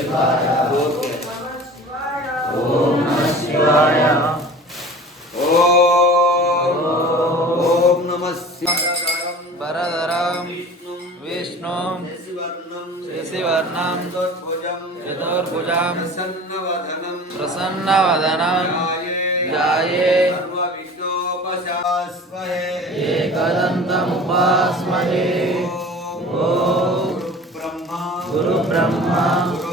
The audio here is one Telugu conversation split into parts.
శివాయ ఓం ఓం నమః శివాయ వరదరం విష్ణుం శశివర్ణం చతుర్భుజం ప్రసన్నవదనం ప్రసన్నవదనం ధ్యాయే సర్వవిఘ్నోపశాస్మహే ఏకదంతముపాస్మహే ఓం బ్రహ్మ గురు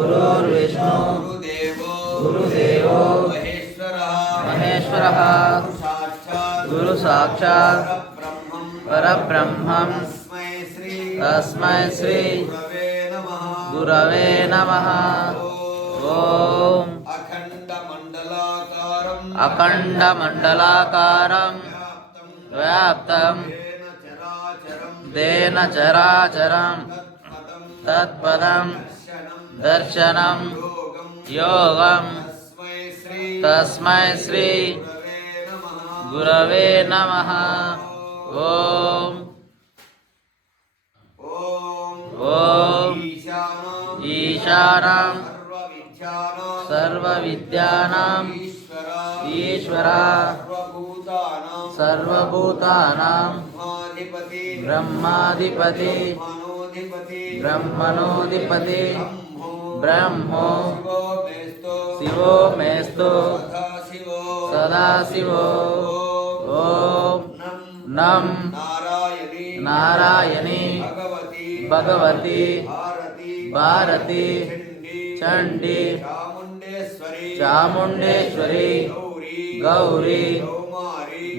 गुरुर्विष्णु गुरुदेवो। गुरुदेवो। महेश्वरः। महेश्वरः। गुरु साक्षात्। परब्रह्मं तस्मै श्री गुरवे नमः। ॐ अखण्डमण्डलाकारं व्याप्तं तेन चराचरं तत्पदं दर्शनं योगं तस्मै श्री गुरवे नमः। ॐ। ॐ। ईशानं सर्वविद्यानां ईश्वरा। సర్వభూతానాం బ్రహ్మాధిపతి బ్రహ్మణోధిపతి బ్రహ్మో శివో మేస్తో శివో మేస్తు సదాశివో ఓం నం నారాయణి భగవతి భారతి చండి చాముండేశ్వరి గౌరీ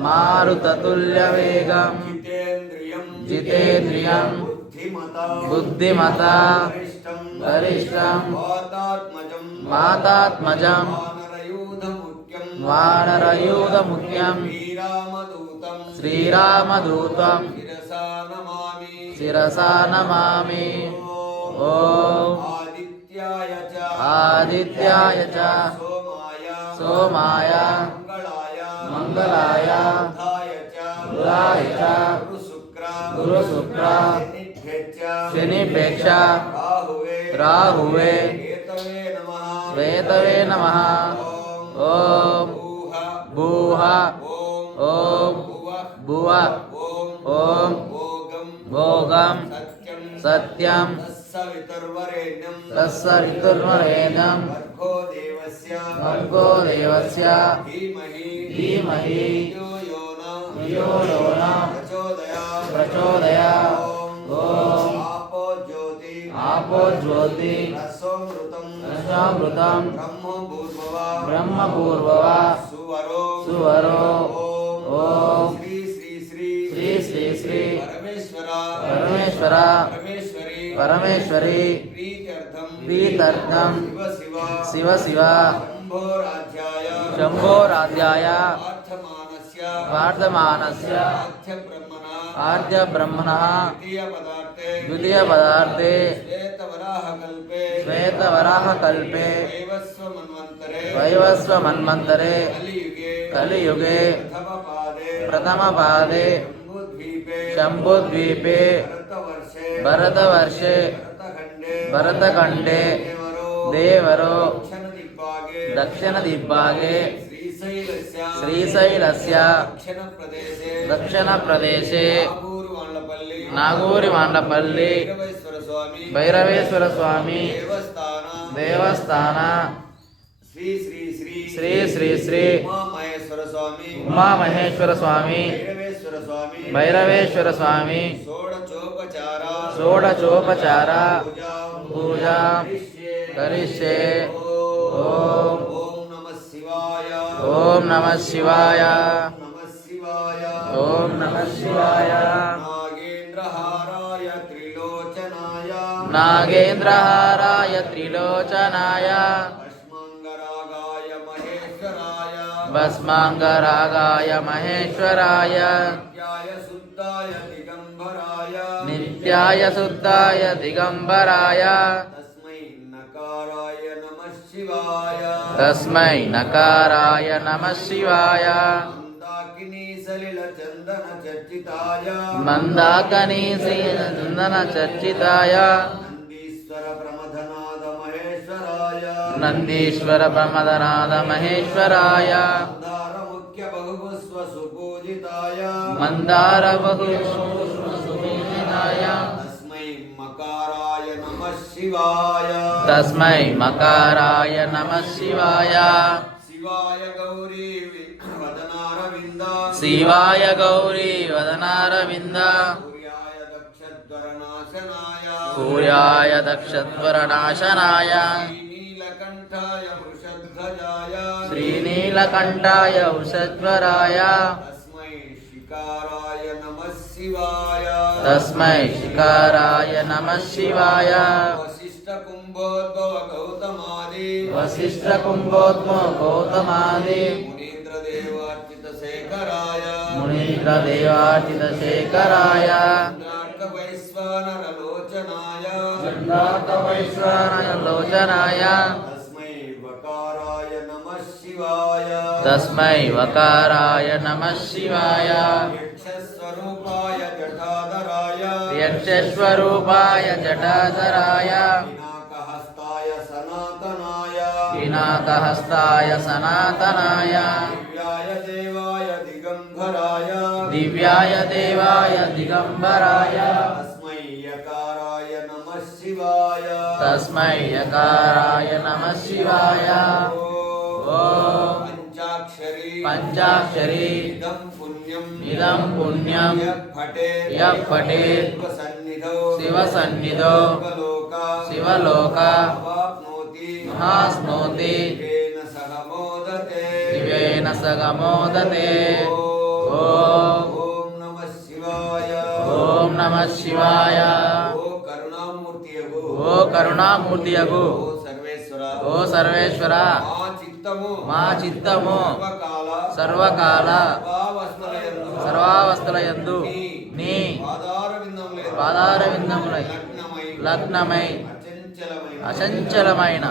मारुततुल्यवेगं जितेन्द्रियं बुद्धिमता। हरिष्टं मातात्मजं वानरयूधमुख्यं श्रीरामदूतं शिरसा नमामि। ॐ आदित्याय च। आदित्याय च। सोमाय। सोमाय। मङ्गलाय। बुधाय च। गुरुशुक्रा। शनिभ्येक्ष राहुवे। वेतवे नमः। ॐ भूह ॐ भुव। ॐ भोगं सत्यं तत्सवितुर्वरेण्यं तत्सवितुर्वरेण्यं भर्गो देवस्य। भर्गो देवस्य। धीमहि। यो यो न प्रचोदया। आपो ज्योति। रसोमृतं रसामृतं ब्रह्मपूर्ववा सुवरो। सुवरो। ॐ श्री श्री। श्री श्री श्री। परमेश्वरा। परमेश्वरा। పరమేశ్వర. ప్రీతర్థం శివ శివ. శంభోరాధ్యాయ పార్థమానస్య ఆధ్య బ్రహ్మణ ద్వితీయ పదార్థే ద్వితీయ పదార్థే శ్వేతవరాహ కల్పే శ్వేతవరాహ కల్పే వైవస్వ మన్వంతరే వైవస్వ మన్మంతరే కలియుగే. కలియుగే. ప్రథమ పాదే భరతవర్షే భరతఖండే దేవరో దక్షిణ దిగ్భాగే శ్రీశైలస్య దక్షిణ ప్రదేశే నాగూరు మాండపల్లి భైరవేశ్వర స్వామి దేవస్థాన श्री श्री श्री। श्री श्री महेश्वर स्वामी उमा महेश्वर स्वामी भैरवेश्वर स्वामी षोडचोपचारा पूजा। करिष्ये। ओम। ओम नमः शिवाय। ओम नमः शिवाय। ओम नमः शिवाय। नागेन्द्रहाराय त्रिलोचनाय। नागेन्द्रहाराय त्रिलोचनाय। भस्माङ्गरागाय महेश्वराय नित्याय शुद्धाय दिगम्बराय नित्याय शुद्धाय दिगम्बराय तस्मै नकाराय नमः शिवाय तस्मै नकाराय नमः शिवाय मन्दाकिनी सलिलचन्दन चर्चिताय मन्दाकनीसीनन्दनचर्चिताय नन्दीश्वर प्रमथनाद महेश्वराय नन्दीश्वर प्रमदनाथ महेश्वराय मन्दार बहुसुपूजिताय तस्मै मकाराय नमः शिवाय शिवाय गौरी वदनारविन्द शिवाय गौरी वदनारविन्द भूयाय दक्षध्वरनाशनाय श्रीनीलकण्ठाय वृषध्वराय तस्मै शिकाराय नमः शिवाय वसिष्ठकुम्भोद्भव गौतमादि मुनीन्द्रदेवार्चितशेखराय मुनीन्द्रदेवार्चितशेखराय चन्द्रार्कवैश्वानरलोचनाय लोचनाय तस्मै वकाराय नमः शिवाय। तस्मै वकाराय नमः शिवाय। यक्षस्वरूपाय जटाधराय। यक्षस्वरूपाय जटाधराय। पिनाकहस्ताय सनातनाय। पिनाकहस्ताय सनातनाय దివ్యాయ దేవాయ దిగంబరాయ తస్మయ్యకారాయ నమ శివాయ తస్మయ్యకారాయ నమ శివాయ పంచాక్షరీ పంచాక్షరీ ఇదం పుణ్యం ఇదం పుణ్యం యఫటే యఫటే శివసన్నిధో శివసన్నిధో శివలోక అవాప్నోతి మహాస్నోతి దివేన సగమోదతే దివేన సగమోదతే ఓం నమ శివాయ. ఓం నమ శివాయ. ఓ కరుణామూర్తియగు. ఓ ఓ సర్వేశ్వర. మా చిత్తము. సర్వకాల. సర్వావస్థల యందు నీ. పాదార విందములై లగ్నమై. అచంచలమైన.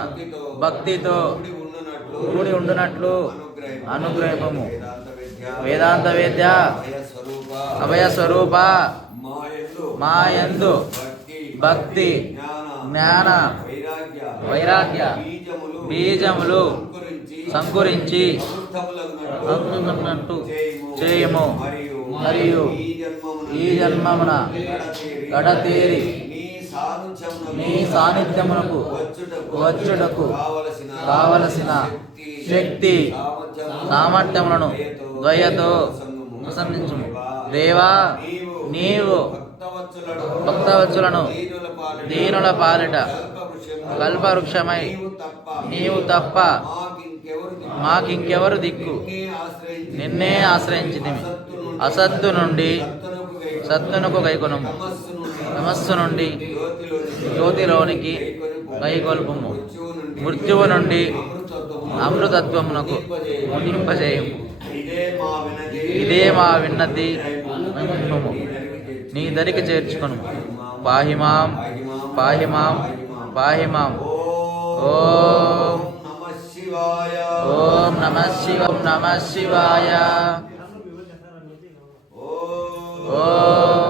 భక్తితో కూడి ఉండునట్లు. అనుగ్రహము. వేదాంత వేద్య అభయ స్వరూప మా ఎందు భక్తి జ్ఞాన వైరాగ్య బీజములు సంకురించి అనుకున్నట్టు చేయము. మరియు ఈ జన్మమున గడతీరి. నీ సాన్నిధ్యమునకు వచ్చుటకు కావలసిన శక్తి సామర్థ్యములను ద్వయతో ప్రసన్నించుము దేవా నీవు భక్తవచ్చులను దీనుల పాలిట కల్పవృక్షమై నీవు తప్ప మాకింకెవరు దిక్కు? నిన్నే ఆశ్రయించింది అసత్తు నుండి సత్తునకు కైకొనము నమస్సు నుండి జ్యోతిలోనికి కైకొల్పము మృత్యువు నుండి అమృతత్వమునకు మునింపజేయము ఇదే మా విన్నతి నీ దరికి చేర్చుకును. పాహిమాం పాహిమాం పాహిమాం ఓం ఓం నమ శివం నమ శివాయ. ఓం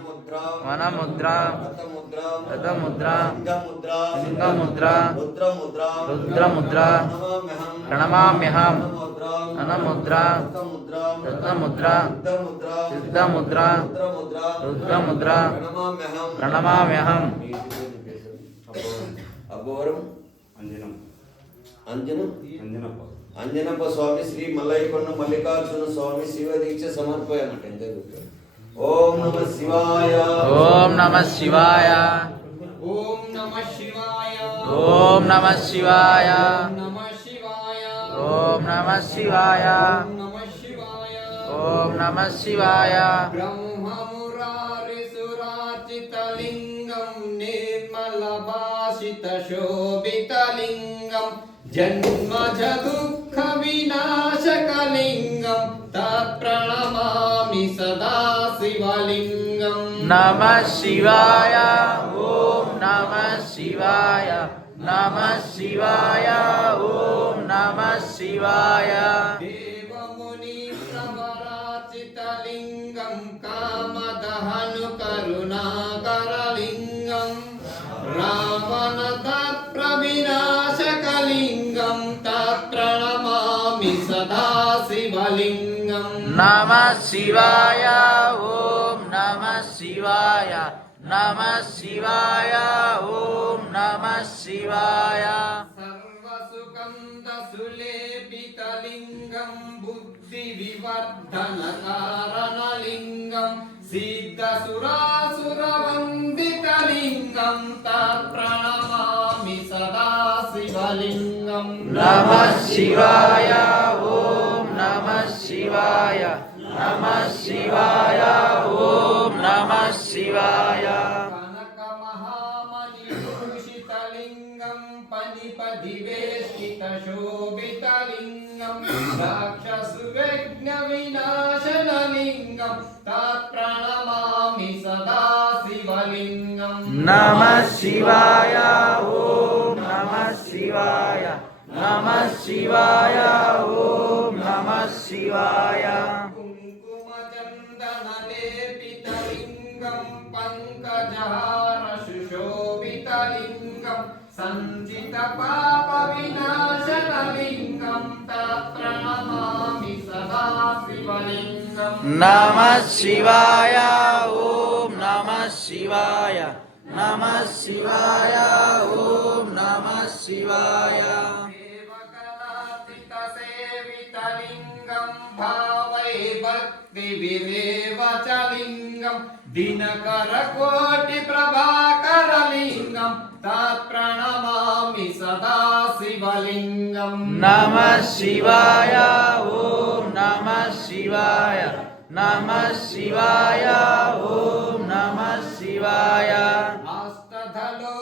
మన ముద్ర గత ముద్ర లింగ ముద్ర రుద్ర ముద్ర ప్రణమామ్యహం ధన ముద్ర రత్న ముద్ర సిద్ధ ముద్ర రుద్ర ముద్ర ప్రణమామ్యహం అఘోరం అంజనం. అంజనం? అంజనప్ప. అంజనప్ప స్వామి శ్రీ మల్లయ్యకొండ మల్లికార్జున స్వామి శివ దీక్ష సమర్పయామంటే ఎంత చెప్పారు ఓం నమ శివాయ ఓం నమ శివాయ ఓం నమ శివాయ ఓం నమ శివాయ నమ శివాయ ఓం నమ శివాయ నమ శివాయ ఓం నమ प्रणमामि सदा सदाशिवलिङ्गं नमः शिवाय ॐ नमः शिवाय नमः शिवाय ॐ नमः शिवाय। देवमुनिसमराचितलिङ्गं मुनि समराजितलिङ्गं నమ శివాయ ఓం నమ శివాయ నమ శివాయ ఓం నమ శివాయ. సర్వసుగంధ సులేపితలింగం బుద్ధి వివర్ధన కారణలింగం సిద్ధ సురాసుర వందితలింగం తత్ప్రణమామి సదా శివలింగం నమ శివాయ శివాయ నమ శివాయ ఓం నమ శివాయ కనక మహామణి భూషితలింగం పనిపది వేష్టిత శోభితలింగం రాక్షసు విఘ్న వినాశనలింగం తత్ప్రణమామి సదా శివలింగం నమ శివాయ ఓం నమ శివాయ. నమ శివాయ ఓం నమ శివాయ కుంకుమ చందన లేపితలింగం పంకజహార సుశోభితలింగం సంచిత పాప వినాశనలింగం తత్ప్రణమామి సదా శివలింగం నమ శివాయ ఓం నమ శివాయ నమ శివాయ ఓం నమ శివాయ. సేవితలింగం భావై భక్తి విరేవచలింగం దినకర కోటి ప్రభాకరలింగం తత్ప్రణమామి సదా శివలింగం నమ శివాయ ఓం నమ శివాయ నమ శివాయ ఓం నమ శివాయ అష్టధలో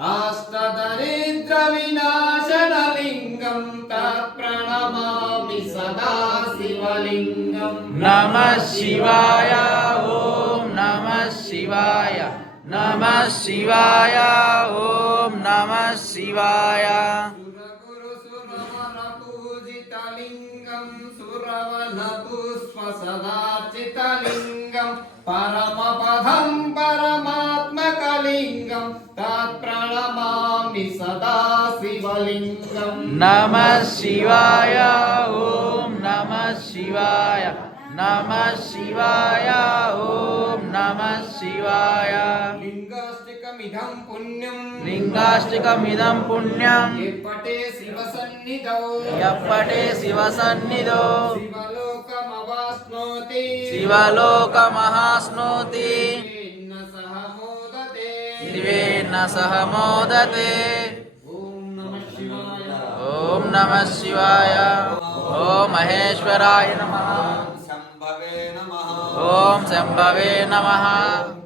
అష్టదరిద్ర వినాశనలింగం తత్ప్రణమామి సదా శివలింగం. నమ శివాయ ఓం నమ శివాయ నమ శివాయ ఓం నమ శివాయ. పరమపదం పరమాత్మకలింగం తత్ప్రణమామి సదా శివలింగం. నమ శివాయ ఓం నమ శివాయ నమ శివాయ ఓం నమ శివాయ. లింగాష్టికమిదం పుణ్యం. లింగాష్టికమిదం పుణ్యం. ఎప్పటే శివ సన్నిధౌ ఎప్పటే శివ సన్నిధో శివేన సహ మోదతే ఓం నమః శివాయ ఓం నమ శివాయ ఓం మహేశ్వరాయ నమ శంభవే నమ ఓం శంభవే నమ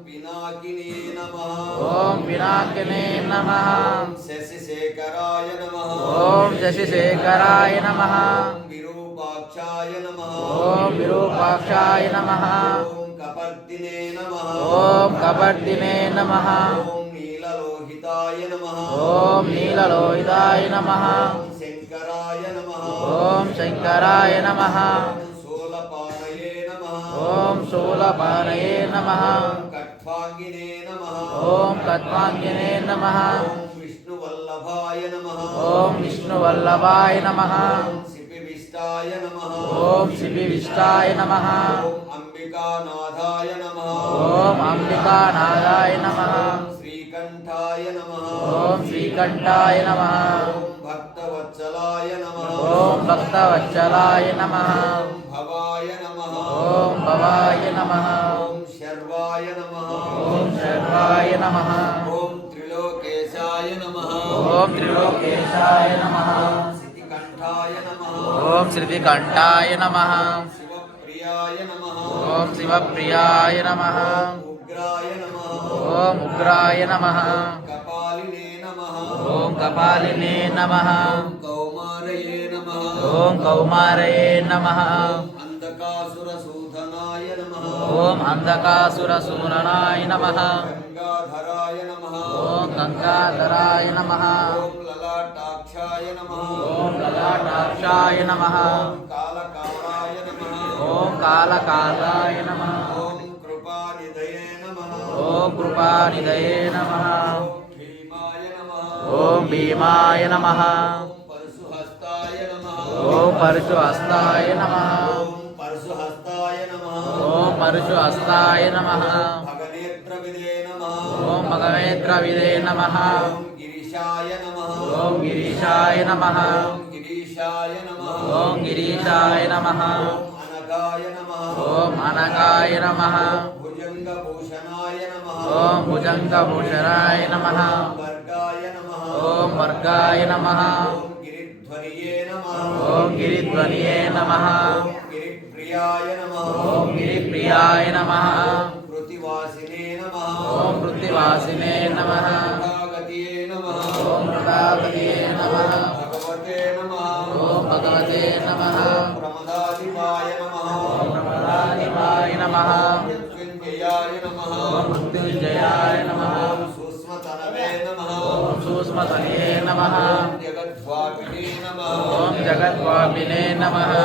పినాకినే నమ ఓం వినాకినే నమ శశిశేఖరాయ నమ ఓం శశిశేఖరాయ నమ విరూపాక్షాయ నమ ఓం విరూపాక్షాయ నీలలోహితాయ నమ ఓం నీలలోహితాయ నమ ఓం శంకరాయ నమ ఓం శంకరాయ నమ ఓం శూలపాణయే నమ ఓం శూలపానయే నమ ఓం కట్వాంగినే నమ ఓం కత్వాంగినే నమ ఓం విష్ణువల్లభాయ నమ ఓం విష్ణువల్లభాయ నమ ఓం శిపివిష్టాయ నమ ఓం శివివిష్టాయ నమ ఓం అంబిక అంబికానాథాయ నమ ఓం అంబికానాథాయ నమ శ్రీకంఠాయ నమ ఓం శ్రీకంఠాయ నమ ఓం భక్తవత్సలాయ నమ ఓం భక్తవత్సలాయ నమ ఓం భవాయ నమ ఓం భవాయ నమ ఓం శర్వాయ నమ ఓం శర్వాయ నమ ఓం త్రిలోకేశాయ నమ ఓం త్రిలోకేశాయ నమ సిద్ధికంఠాయ నమ ఓం శ్రుతికంఠాయ నమ శివప్రియాయ నమ ఓం శివప్రియాయ నమ ఉగ్రాయ నమ ఓం ఉగ్రాయ నమ ఓం కపాలినే నమ ఓం కౌమారయే నమ ఓం అంధకాసురసూరనాయ నమ ఓం గంగాధరాయ నమ ఓం లలాటాక్షాయ నమ ఓం లలాటాక్షాయ నమ ఓం కృపానిదయే నమ ఓం భీమాయ నమ ఓం పరశుహస్తాయ నమ ఓం పరశుహస్తాయ నమ ఓం పరశుహస్తాయ నమ నమ ఓం భగవేత్రవిదే నమ నమ ఓం గిరీశాయ నమ ఓం గిరీశాయ నమ ఓం గిరీశాయ నమ ఓం అనగాయ నమ ఓం భుజంగభూషణాయ నమ. ఓం వర్గాయ నమ. ఓం గిరిధ్వనియే నమ. ఓం గిరిప్రియాయ నమ. ఓం గిరిప్రియాయ నమ. ఓం పృథ్వీవాసినే నమ. my uh,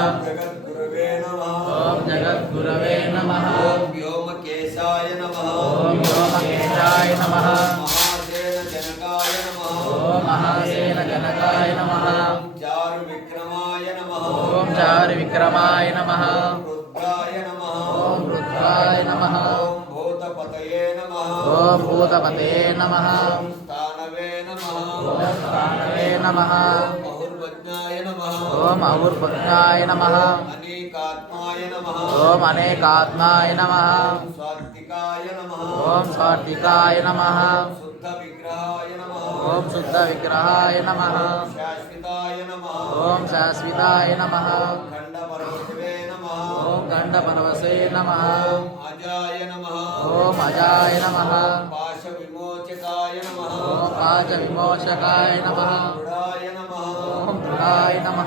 ఓం అహుర్భక్తాయ నమ. అనేకాత్మాయ నమ. ఓం అనేకాత్మాయ నమ. ఓం స్వాతికాయ నమ. శుద్ధ విగ్రహాయ నమ. ఓం శుద్ధ విగ్రహాయ నమ. శాశ్వతాయ నమ. ఓం శాశ్వతాయ నమ. ఓం గండపరవసే నమ. ఓం అజాయ నమ. ఓం పాచ విమోచకాయ నమ. ఓం దృఢాయ నమ.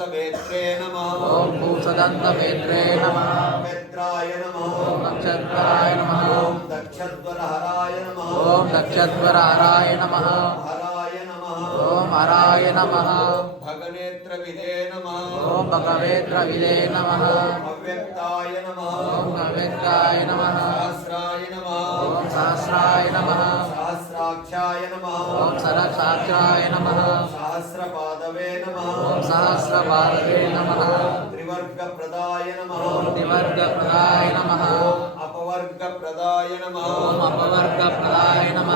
ఓం కోసదంత వేత్రే నమ ఓం భూసదంత వేత్రే నమ నక్షత్రాయ నమ ఓం నక్షత్రాయ నమ ఓం దక్షద్వరహరాయ నమ ఓం నక్షత్వరాయ నమ హరాయ నమ ఓం హరాయ నమ భగనేత్ర విదే నమ ఓం భగవేత్ర విదే నమ అవ్యక్తాయ నమ ఓం అవ్యక్తాయ నమ సహస్రాయ నమ ఓం సహస్రాయ నమ సహస్రాక్షాయ నమ ఓం సరసాక్షాయ నమ సహస్రపాదవే నమ ఓం సహస్రపాదవే నమ త్రివర్గ ప్రదాయ నమ ఓం దివర్గప్రదాయ నమ ఓం అపవర్గ ప్రదాయ నమ ఓం అపవర్గప్రదాయ నమ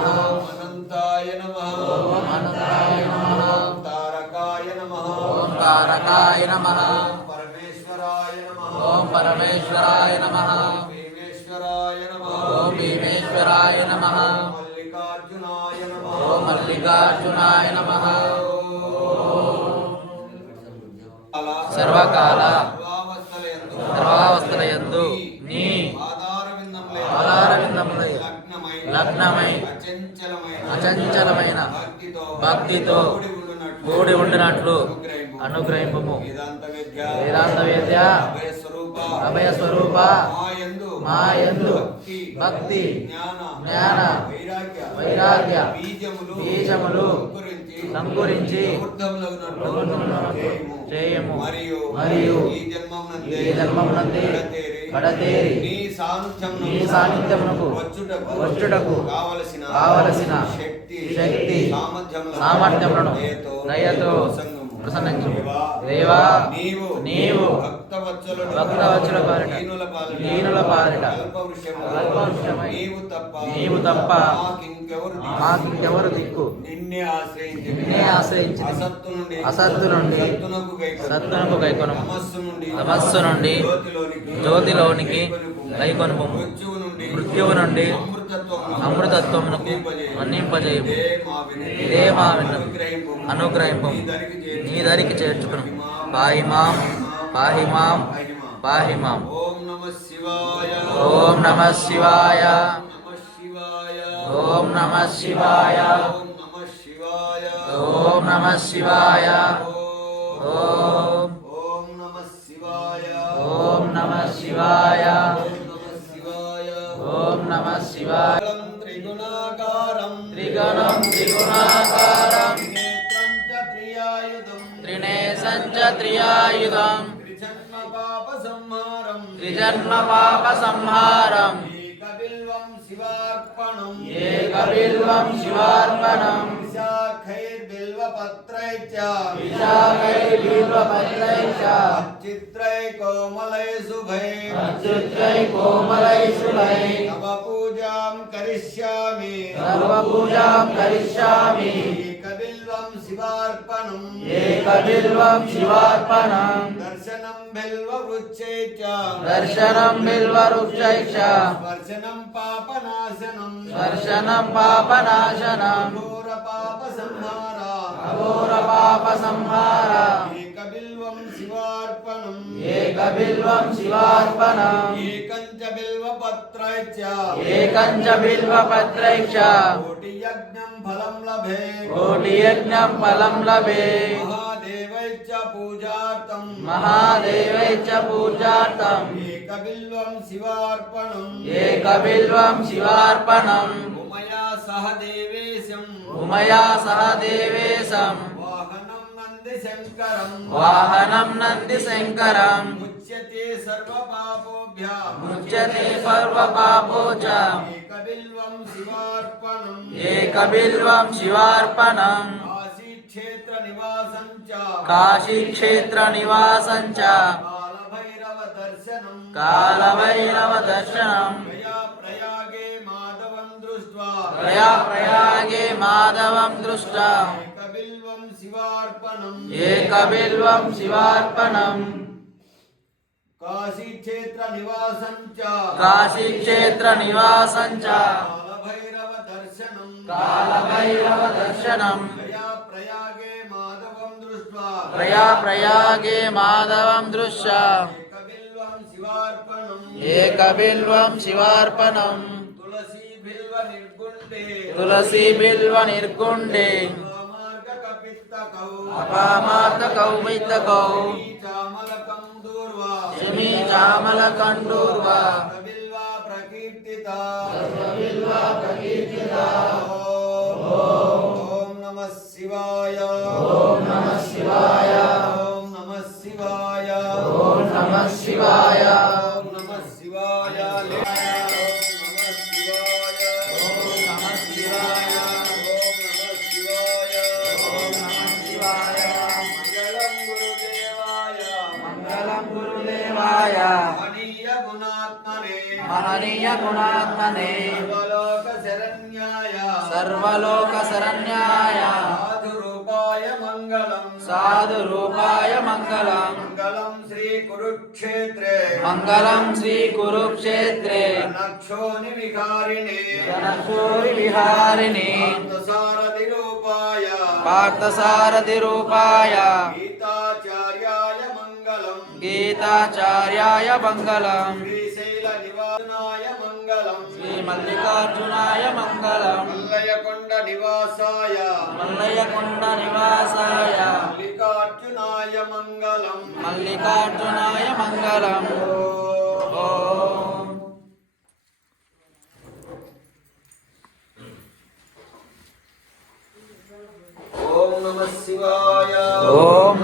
అనంతాయ నమ ఓం అనంతాయ నమ తారకాయ నమ ఓం తారకాయ నమ పరమేశ్వరాయ నమ ఓం పరమేశ్వరాయ నమ భీమేశ్వరాయ నమ ఓం భీమేశ్వరాయ నమ మల్లికార్జునాయ నమ ఓం మల్లికార్జునాయ నమ సర్వకాల సర్వావస్థలయందు సర్వావస్థలయందు నీ పాదారవిందములై లగ్నమై అచంచలమైన భక్తితో కూడి ఉండునట్లు. అనుగ్రహింపము వేదాంత విద్య అభయ స్వరూప మాయందు మాయందు భక్తి జ్ఞాన జ్ఞాన వైరాగ్య వైరాగ్య బీజములు బీజములు సంకురించి చేయము. చేయము. మరియు మరియు ఈ జన్మమునందే ఈ జన్మమునందే కడతేరి కడతేరి నీ సాన్నిధ్యమునకు నీ సాన్నిధ్యమునకు వచ్చుటకు వచ్చుటకు కావలసిన కావలసిన శక్తి శక్తి సామర్థ్యములను సామర్థ్యములను దయతో దేవా, నీవు నీవు భక్తవత్సలుడు భక్తవత్సల పాలిట. దీనుల పాలిట. నీవు తప్ప నీవు తప్ప మాకింకెవరు దిక్కు? నిన్నే ఆశ్రయించి. నిన్నే ఆశ్రయించి. అసత్తు నుండి అసత్తు నుండి సత్తునకు గైకొను. తమస్సు నుండి జ్యోతిలోనికి మృత్యువు నుండి అమృతత్వమునకు వర్ణింపజేయము ఇదే మా విన్నపం. అనుగ్రహింపు నీ దరికి చేర్చుకును. పాహిమాం పాయి మాం ఓం నమ శివాయ. ఓం నమ శివాయ. ఓం నమ శివాయ. ఓం. ఓం నమ శివాయ. ఓం నమ శివాయ. ఓం నమ శివాయ. త్రిగుణాకారం. త్రిగణం త్రిగుణాకారం. త్రినేశం చ త్రియాయుధం. త్రిజన్మ పాప సంహారం. త్రిజన్మ పాప సంహారం. ఏకబిల్వం శివార్పణం ఏకబిల్వం శివార్పణం. चित्रै कोमलै शुभै चित्रै कोमलै शुभै तव पूजां करिष्यामि तव पूजां करिष्यामि एकबिल्वं शिवार्पणम् एकबिल्वं शिवार्पणम् దర్శనం బిల్వృక్షైక్ష స్పర్శనం పాపనాశనం. స్పర్శనం పాపనాశనం. ఘోర పాప సంహార. ఘోర పాప సంహార. ఏకబిల్వం శివార్పణం. ఏకబిల్వం శివార్పణం. ఏకంచ బిల్వపత్రై చ ఏకంచ బిల్వపత్రై చ కోటి యజ్ఞం ఫలం లభే. కోటి యజ్ఞం ఫలం లభే. మహాదేవై చ పూజార్థం. మహాదేవై చ పూజార్థం. ఏకబిల్వం శివార్పణం. ఏకబిల్వం శివార్పణం. ఉమయా సహ దేవేశం. ఉమయా సహ దేవేశం. నంది శంకరం వాహనం నంది శంకరం ముచ్యతే సర్వ పాపోభ్య ముచ్యతే సర్వ పాపో చ ఏకబిల్వం శివార్పణం ఏకబిల్వం శివార్పణం కాశీ క్షేత్ర నివాసం చ కాశీ క్షేత్ర నివాసం చ కాలభైరవ దర్శనం కాలభైరవ దర్శనం గయా ప్రయాగే మాధవం దృష్ట్వా ప్రయా ప్రయాగే మాధవం దృష్టా ఏకబిల్వం శివార్పణం ఏకబిల్వం శివార్పణం కాశీ క్షేత్ర నివాసం చ కాశీ క్షేత్ర నివాసం చ కాలభైరవ దర్శనం కాలభైరవ దర్శనం ప్రయాగే మాధవం దృష్ట్వా ప్రయా ప్రయాగే మాధవం దృశ్య ఏకబిల్వం శివార్పణం ఏకబిల్వం శివార్పణం తులసీ బిల్వ నిర్గుండే తులసి బిల్వ నిర్గుండే చామలకం దూర్వా శమీ చామల కండూర్వా ఓం నమ శివాయ. ఓం నమ శివాయ. ఓం నమ శివాయ. ఓం నమ శివాయ. శివాయ మంగళం గురుదేవాయ. మంగళం గురుదేవాయ మహనీయ గుణాత్మనే మహనీయ గుణాత్మనే సర్వలోక శరణ్యాయ సర్వలోక శరణ్యాయ సాధు రూపాయ మంగళం. సాధు రూపాయ మంగళం. మంగళం శ్రీ కురుక్షేత్రే. మంగళం శ్రీ కురుక్షేత్రే. నక్షోని విహారిణి. జనశూరి విహారిణి. సారథి రూపాయ. పార్థసారథి రూపాయ గీతాచార్యాయ మంగళం. గీతాచార్యాయ మంగళం. శ్రీశైల నివాసనాయ మంగళం. శ్రీ మల్లికార్జునాయ మంగళం. మల్లయకొండ నివాసాయ. మల్లయ్యకొండ నివాసాయ. మల్లికార్జునాయ మంగళం. మల్లికార్జునాయ మంగళం ఓం ఓం నమ శివాయ ఓం నమ శివాయ సర్వర్ వెళ్ళిపోతాడు అటు పెట్టకూడదు అటు అట్ట అంటే వాళ్ళు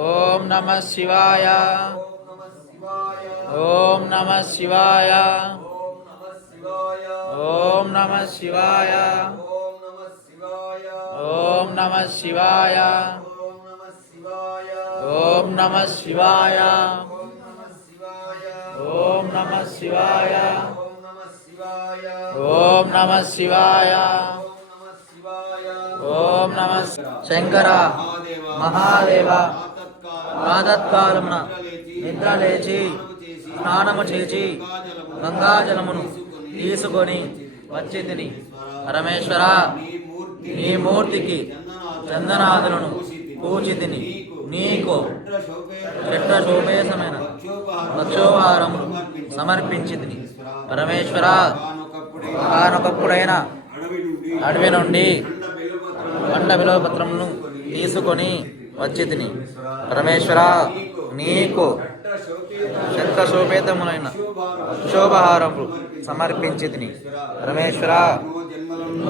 ఓం నమ శివాయ. ఓం నమ శివాయ. ఓం నమ శివాయ. ఓం నమ శివాయ. ఓం నమ శివాయ. ఓం నమ శివాయ. ఓం నమ శివాయ. ఓం నమ శంకర మహాదేవ. ప్రాతత్కాలమున నిద్ర లేచి స్నానము చేసి గంగాజలమును తీసుకొని వచ్చి తిని. పరమేశ్వర నీ మూర్తికి చందనాదులను పూచి తిని. నీకు చెట్ట శోభేశమైన భక్షోహారమును సమర్పించి తిని. పరమేశ్వర ఒకనొకప్పుడైనా అడవి నుండి పండ విలువపత్రమును తీసుకొని వచ్చితిని పరమేశ్వర నీకు శోభేతములైన శోభహారములు సమర్పించి తిని పరమేశ్వర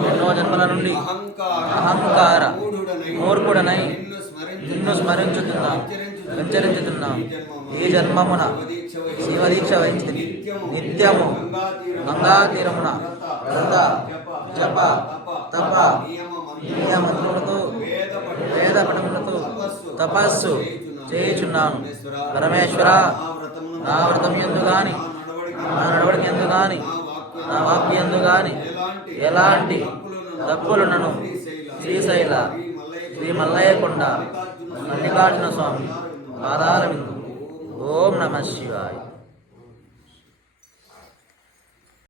ఎన్నో జన్మల నుండి అహంకార మూర్ఖుడనై నిన్ను స్మరించుతున్నాం సంచరించుతున్నాం ఈ జన్మమున శివదీక్ష వహించి నిత్యము గంగా తీరమున వ్రత జప తప నియమములతో వేద పటములతో తపస్సు చేయుచున్నాను. పరమేశ్వర నా వ్రతం ఎందు గాని నా నడవడికి ఎందు గాని నా వాక్య ఎందు గాని ఎలాంటి తప్పులను శ్రీశైల శ్రీ మల్లయ్య కొండ మల్లికార్జున స్వామి పాదాల విందు. ఓం నమ శివాయ.